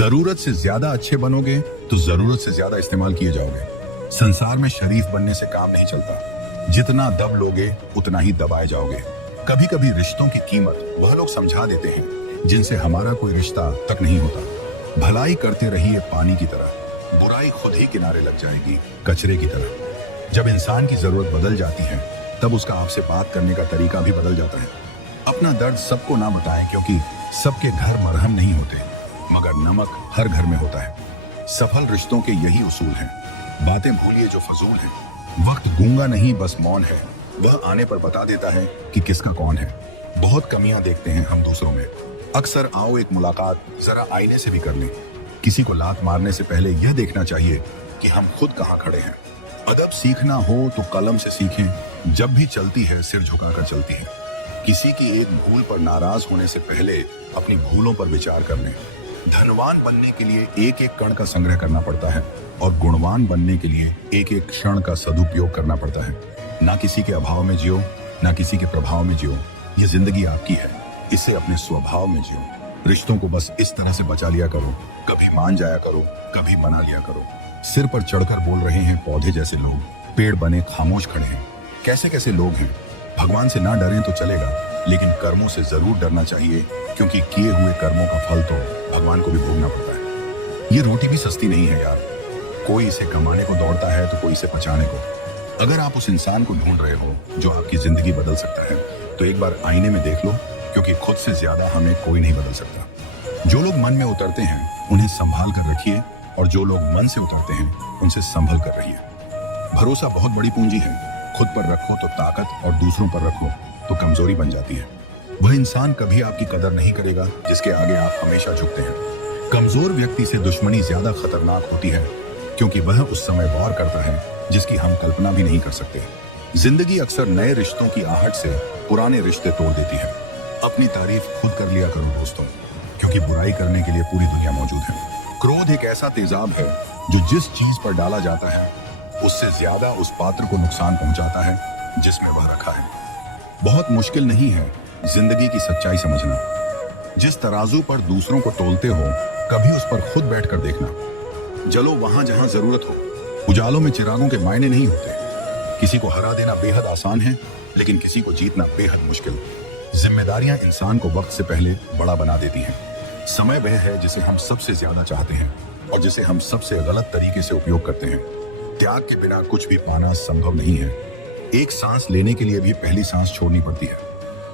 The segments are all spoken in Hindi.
जरूरत से ज्यादा अच्छे बनोगे तो जरूरत से ज्यादा इस्तेमाल किए जाओगे। संसार में शरीफ बनने से काम नहीं चलता, जितना दब लोगे उतना ही दबाए जाओगे। कभी कभी रिश्तों की कीमत वह लोग समझा देते हैं जिनसे हमारा कोई रिश्ता तक नहीं होता। भलाई करते रहिए पानी की तरह, बुराई खुद ही किनारे लग जाएगी कचरे की तरह। जब इंसान की जरूरत बदल जाती है तब उसका आपसे बात करने का तरीका भी बदल जाता है। अपना दर्द सबको ना बताएं, क्योंकि सबके घर मरहम नहीं होते, मगर नमक हर घर में होता है। सफल रिश्तों के यही उसूल हैं। बातें भूलिए जो फजूल हैं। वक्त गूंगा नहीं बस मौन है, वह आने पर बता देता है कि किसका कौन है। बहुत कमियां देखते हैं हम दूसरों में। अक्सर आओ एक मुलाकात जरा आईने से भी कर लें। किसी को लात मारने से पहले यह देखना चाहिए कि हम खुद कहाँ खड़े हैं। अदब सीखना हो तो कलम से सीखें, जब भी चलती है सिर झुकाकर चलती है। किसी की एक भूल पर नाराज होने से पहले अपनी भूलों पर विचार कर लें। धनवान बनने के लिए एक एक कण का संग्रह करना पड़ता है और गुणवान बनने के लिए एक एक क्षण का सदुपयोग करना पड़ता है। ना किसी के अभाव में जियो, ना किसी के प्रभाव में जियो। ये जिंदगी आपकी है, इसे अपने स्वभाव में जियो। रिश्तों को बस इस तरह से बचा लिया करो, कभी मान जाया करो, कभी बना लिया करो। सिर पर चढ़कर बोल रहे हैं पौधे जैसे लोग, पेड़ बने खामोश खड़े हैं। कैसे कैसे लोग हैं। भगवान से ना डरें तो चलेगा, लेकिन कर्मों से जरूर डरना चाहिए, क्योंकि किए हुए कर्मों का फल तो भगवान को भी भोगना पड़ता है। ये रोटी भी सस्ती नहीं है यार। कोई इसे कमाने को दौड़ता है तो कोई इसे पचाने को। अगर आप उस इंसान को ढूंढ रहे हो जो आपकी जिंदगी बदल सकता है, तो एक बार आईने में देख लो, क्योंकि खुद से ज्यादा हमें कोई नहीं बदल सकता। जो लोग मन में उतरते हैं उन्हें संभाल कर रखिए, और जो लोग मन से उतरते हैं उनसे संभल कर रहिए। भरोसा बहुत बड़ी पूंजी है। खुद पर रखो तो ताकत, और दूसरों पर रखो तो कमजोरी बन जाती है। वह इंसान कभी आपकी कदर नहीं करेगा जिसके आगे आप हमेशा झुकते हैं। कमजोर व्यक्ति से दुश्मनी ज्यादा खतरनाक होती है, क्योंकि वह उस समय वार करता है जिसकी हम कल्पना भी नहीं कर सकते। जिंदगी अक्सर नए रिश्तों की आहट से पुराने रिश्ते तोड़ देती है। अपनी तारीफ खुद कर लिया करो दोस्तों, क्योंकि बुराई करने के लिए पूरी दुनिया मौजूद है। क्रोध एक ऐसा तेजाब है जो जिस चीज पर डाला जाता है उससे ज्यादा उस पात्र को नुकसान पहुंचाता है जिसमें वह रखा है। बहुत मुश्किल नहीं है जिंदगी की सच्चाई समझना। जिस तराजू पर दूसरों को तोलते हो, कभी उस पर खुद बैठकर देखना। जलो वहां जहां जरूरत हो। उजालों में चिरागों के मायने नहीं होते। किसी को हरा देना बेहद आसान है, लेकिन किसी को जीतना बेहद मुश्किल। जिम्मेदारियां इंसान को वक्त से पहले बड़ा बना देती हैं। समय वह है जिसे हम सबसे ज्यादा चाहते हैं और जिसे हम सबसे गलत तरीके से उपयोग करते हैं। त्याग के बिना कुछ भी पाना संभव नहीं है। एक सांस लेने के लिए भी पहली सांस छोड़नी पड़ती है।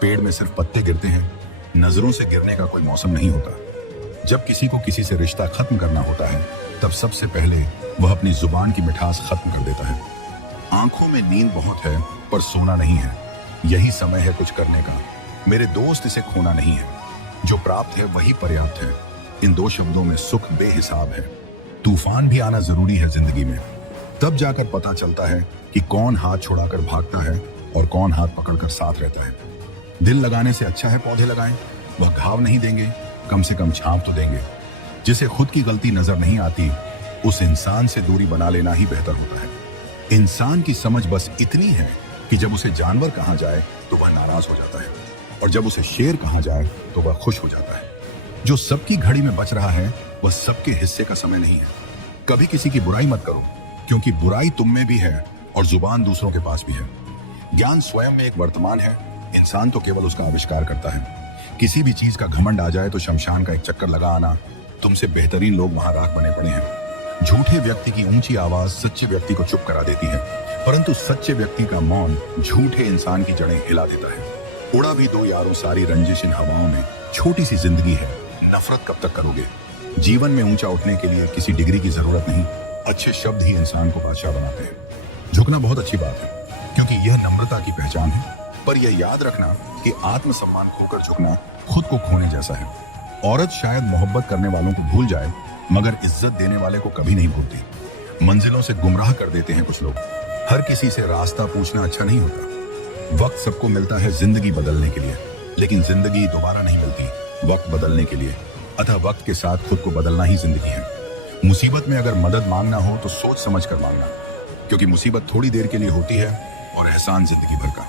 पेड़ में सिर्फ पत्ते गिरते हैं, नजरों से गिरने का कोई मौसम नहीं होता। जब किसी को किसी से रिश्ता खत्म करना होता है, तब सबसे पहले वह अपनी जुबान की मिठास खत्म कर देता है। आंखों में नींद बहुत है पर सोना नहीं है। यही समय है कुछ करने का। मेरे दोस्त, इसे खोना नहीं है। जो प्राप्त है वही पर्याप्त है। इन दो शब्दों में सुख बेहिसाब है। तूफान भी आना जरूरी है जिंदगी में, तब जाकर पता चलता है कि कौन हाथ छुड़ाकर भागता है और कौन हाथ पकड़कर साथ रहता है। दिल लगाने से अच्छा है पौधे लगाएं। वह घाव नहीं देंगे, कम से कम छांव तो देंगे। जिसे खुद की गलती नजर नहीं आती, उस इंसान से दूरी बना लेना ही बेहतर होता है। इंसान की समझ बस इतनी है कि जब उसे जानवर कहा जाए तो वह नाराज हो जाता है, और जब उसे शेर कहा जाए तो वह खुश हो जाता है। जो सबकी घड़ी में बच रहा है वह सबके हिस्से का समय नहीं है। कभी किसी की बुराई मत करो, क्योंकि बुराई तुम में भी है और जुबान दूसरों के पास भी है। ज्ञान स्वयं में एक वर्तमान है, इंसान तो केवल उसका आविष्कार करता है। किसी भी चीज का घमंड आ जाए तो शमशान का एक चक्कर लगा आना, तुमसे बेहतरीन लोग वहां राख बने पड़े हैं। झूठे व्यक्ति की ऊंची आवाज सच्चे व्यक्ति को चुप करा देती है, परंतु सच्चे व्यक्ति का मौन झूठे इंसान की जड़ें हिला देता है। उड़ा भी दो यारों सारी रंजिश इन हवाओं में, छोटी सी जिंदगी है, नफरत कब तक करोगे। जीवन में ऊंचा उठने के लिए किसी डिग्री की जरूरत नहीं, अच्छे शब्द ही इंसान को बादशाह बनाते हैं। झुकना बहुत अच्छी बात है, क्योंकि यह नम्रता की पहचान है, पर यह याद रखना कि आत्मसम्मान खोकर झुकना खुद को खोने जैसा है। औरत शायद मोहब्बत करने वालों को भूल जाए, मगर इज्जत देने वाले को कभी नहीं भूलती। मंजिलों से गुमराह कर देते हैं कुछ लोग। हर किसी से रास्ता पूछना अच्छा नहीं होता। वक्त सबको मिलता है जिंदगी बदलने के लिए, लेकिन जिंदगी दोबारा नहीं मिलती वक्त बदलने के लिए। अतः वक्त के साथ खुद को बदलना ही जिंदगी है। मुसीबत में अगर मदद मांगना हो तो सोच समझ कर मांगना, क्योंकि मुसीबत थोड़ी देर के लिए होती है और एहसान जिंदगी भर का।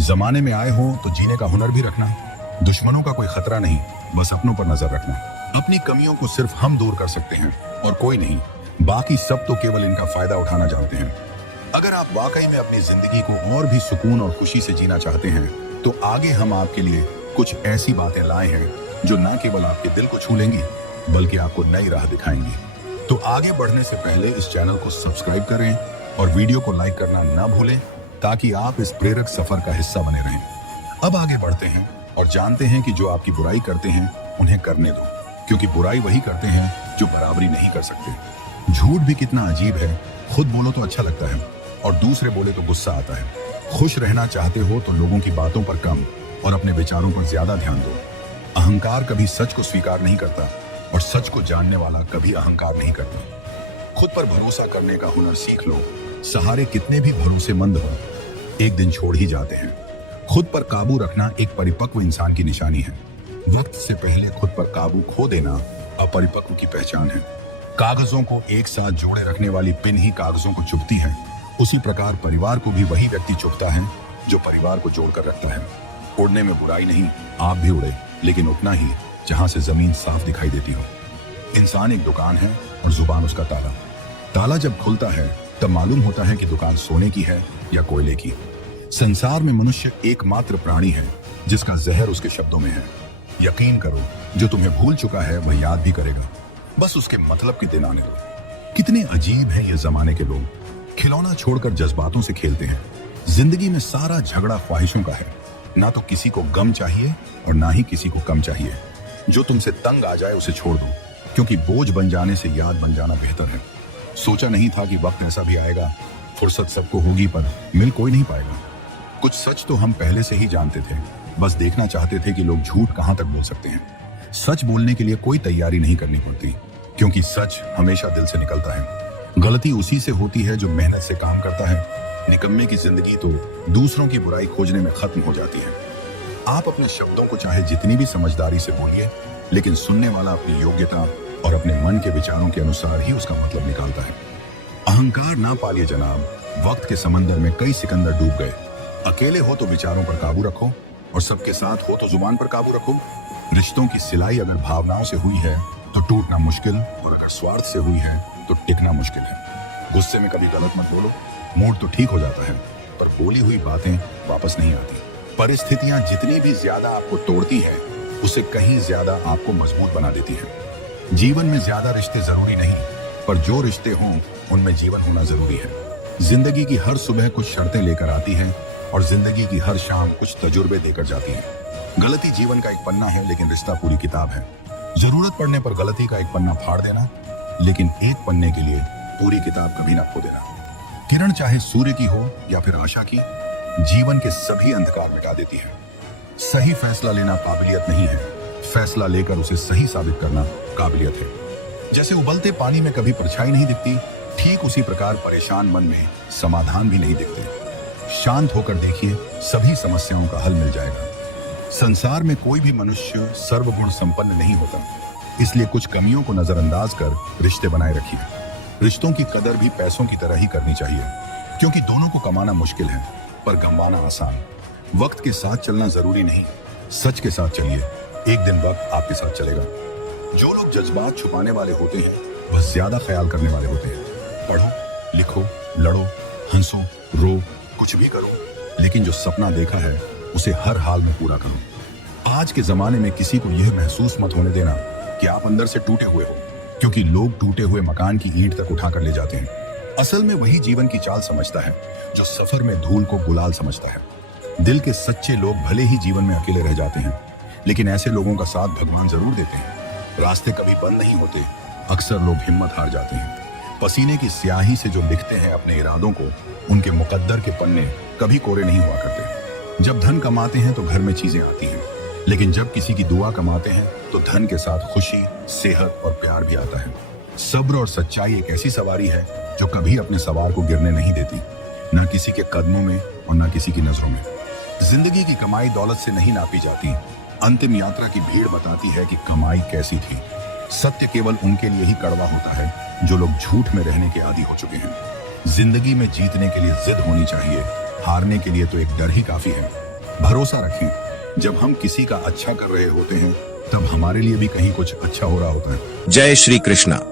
जमाने में आए हो तो जीने का हुनर भी रखना। दुश्मनों का कोई खतरा नहीं, बस अपनों पर नजर रखना। अपनी कमियों को सिर्फ हम दूर कर सकते हैं और कोई नहीं। बाकी सब तो केवल इनका फायदा उठाना जानते हैं। अगर आप वाकई में अपनी जिंदगी को और भी सुकून और खुशी से जीना चाहते हैं तो आगे हम आपके लिए कुछ ऐसी बातें लाए हैं जो न केवल आपके दिल को छू लेंगी बल्कि आपको नई राह दिखाएंगी। तो आगे बढ़ने से पहले इस चैनल को सब्सक्राइब करें और वीडियो को लाइक करना ना भूलें ताकि आप इस प्रेरक सफर का हिस्सा बने रहें। अब आगे बढ़ते हैं और जानते हैं कि जो आपकी बुराई करते हैं उन्हें करने दो, क्योंकि बुराई वही करते हैं जो बराबरी नहीं कर सकते। झूठ भी कितना अजीब है, खुद बोलो तो अच्छा लगता है और दूसरे बोले तो गुस्सा आता है। खुश रहना चाहते हो तो लोगों की बातों पर कम और अपने विचारों पर ज्यादा ध्यान दो। अहंकार कभी सच को स्वीकार नहीं करता और सच को जानने वाला कभी अहंकार नहीं करता। खुद पर भरोसा करने का हुनर सीख लो। सहारे कितने भी भरोसेमंद हो एक दिन छोड़ ही जाते हैं। खुद पर काबू रखना एक परिपक्व इंसान की निशानी है। वक्त से पहले खुद पर काबू खो देना अपरिपक्व की पहचान है। कागजों को एक साथ जोड़े रखने वाली पिन ही कागजों को चुभती है, उसी प्रकार परिवार को भी वही व्यक्ति चुभता है जो परिवार को जोड़कर रखता है। उड़ने में बुराई नहीं, आप भी उड़े, लेकिन उतना ही जहां से जमीन साफ दिखाई देती हो। इंसान एक दुकान है और जुबान उसका ताला। ताला जब खुलता है तब मालूम होता है कि दुकान सोने की है या कोयले की। संसार में मनुष्य एकमात्र प्राणी है जिसका जहर उसके शब्दों में है। यकीन करो, जो तुम्हें भूल चुका है वह याद भी करेगा, बस उसके मतलब के दिन आने दो। कितने अजीब हैं ये जमाने के लोग, खिलौना छोड़कर जज्बातों से खेलते हैं। जिंदगी में सारा झगड़ा ख्वाहिशों का है, ना तो किसी को गम चाहिए और ना ही किसी को कम चाहिए। जो तुमसे तंग आ जाए उसे छोड़ दो, क्योंकि बोझ बन जाने से याद बन जाना बेहतर है। सोचा नहीं था कि वक्त ऐसा भी आएगा, फुर्सत सबको होगी पर मिल कोई नहीं पाएगा। कुछ सच तो हम पहले से ही जानते थे, बस देखना चाहते थे कि लोग झूठ कहां तक बोल सकते हैं। सच बोलने के लिए कोई तैयारी नहीं करनी पड़ती, क्योंकि सच हमेशा दिल से निकलता है। गलती उसी से होती है जो मेहनत से काम करता है। निकम्मे की जिंदगी तो दूसरों की बुराई खोजने में खत्म हो जाती है। आप अपने शब्दों को चाहे जितनी भी समझदारी से बोलिए, लेकिन सुनने वाला अपनी योग्यता और अपने मन के विचारों के अनुसार ही उसका मतलब निकालता है। अहंकार ना पालिए जनाब, वक्त के समंदर में कई सिकंदर डूब गए। अकेले हो तो विचारों पर काबू रखो और सबके साथ हो तो जुबान पर काबू रखो। रिश्तों की सिलाई अगर भावनाओं से हुई है तो टूटना मुश्किल, और अगर स्वार्थ से हुई है तो टिकना मुश्किल है। गुस्से में कभी गलत मत बोलो, मूड तो ठीक हो जाता है पर बोली हुई बातें वापस नहीं आती। परिस्थितियां जितनी भी ज्यादा आपको तोड़ती है उसे कहीं ज्यादा आपको मजबूत बना देती है। जीवन में ज्यादा रिश्ते जरूरी नहीं, पर जो रिश्ते हों उनमें जीवन होना जरूरी है। जिंदगी की हर सुबह कुछ शर्तें लेकर आती है और जिंदगी की हर शाम कुछ तजुर्बे देकर जाती है। गलती जीवन का एक पन्ना है, लेकिन रिश्ता पूरी किताब है। जरूरत पड़ने पर गलती का एक पन्ना फाड़ देना, लेकिन एक पन्ने के लिए पूरी किताब कभी ना खो देना। किरण चाहे सूर्य की हो या फिर आशा की, जीवन के सभी अंधकार मिटा देती है। सही फैसला लेना काबिलियत नहीं है, फैसला लेकर उसे सही साबित करना काबिलियत है। जैसे उबलते पानी में कभी परछाई नहीं दिखती, ठीक उसी प्रकार परेशान मन में समाधान भी नहीं दिखते। शांत होकर देखिए, सभी समस्याओं का हल मिल जाएगा। संसार में कोई भी मनुष्य सर्वगुण संपन्न नहीं होता, इसलिए कुछ कमियों को नजरअंदाज कर रिश्ते बनाए रखिए। रिश्तों की कदर भी पैसों की तरह ही करनी चाहिए, क्योंकि दोनों को कमाना मुश्किल है पर गंवाना आसान। वक्त के साथ चलना जरूरी नहीं, सच के साथ चलिए, एक दिन वक्त आपके साथ चलेगा। जो लोग जज्बात छुपाने वाले होते हैं वह ज्यादा ख्याल करने वाले होते हैं। पढ़ो, लिखो, लड़ो, हंसो, रो, कुछ भी करो, लेकिन जो सपना देखा है उसे हर हाल में पूरा करो। आज के जमाने में किसी को यह महसूस मत होने देना कि आप अंदर से टूटे हुए हो, क्योंकि लोग टूटे हुए मकान की ईंट तक उठाकर ले जाते हैं। असल में वही जीवन की चाल समझता है जो सफर में धूल को गुलाल समझता है। दिल के सच्चे लोग भले ही जीवन में अकेले रह जाते हैं, लेकिन ऐसे लोगों का साथ भगवान जरूर देते हैं। रास्ते कभी बंद नहीं होते, अक्सर लोग हिम्मत हार जाते हैं। पसीने की स्याही से जो लिखते हैं अपने इरादों को, उनके मुकद्दर के पन्ने कभी कोरे नहीं हुआ करते। जब धन कमाते हैं तो घर में चीजें आती हैं, लेकिन जब किसी की दुआ कमाते हैं तो धन के साथ खुशी, सेहत और प्यार भी आता है। सब्र और सच्चाई एक ऐसी सवारी है जो कभी अपने सवार को गिरने नहीं देती, ना किसी के कदमों में और ना किसी की नजरों में। जिंदगी की कमाई दौलत से नहीं नापी जाती, अंतिम यात्रा की भीड़ बताती है कि कमाई कैसी थी। सत्य केवल उनके लिए ही कड़वा होता है जो लोग झूठ में रहने के आदी हो चुके हैं। जिंदगी में जीतने के लिए जिद होनी चाहिए, हारने के लिए तो एक डर ही काफी है। भरोसा रखें, जब हम किसी का अच्छा कर रहे होते हैं तब हमारे लिए भी कहीं कुछ अच्छा हो रहा होता है। जय श्री कृष्णा।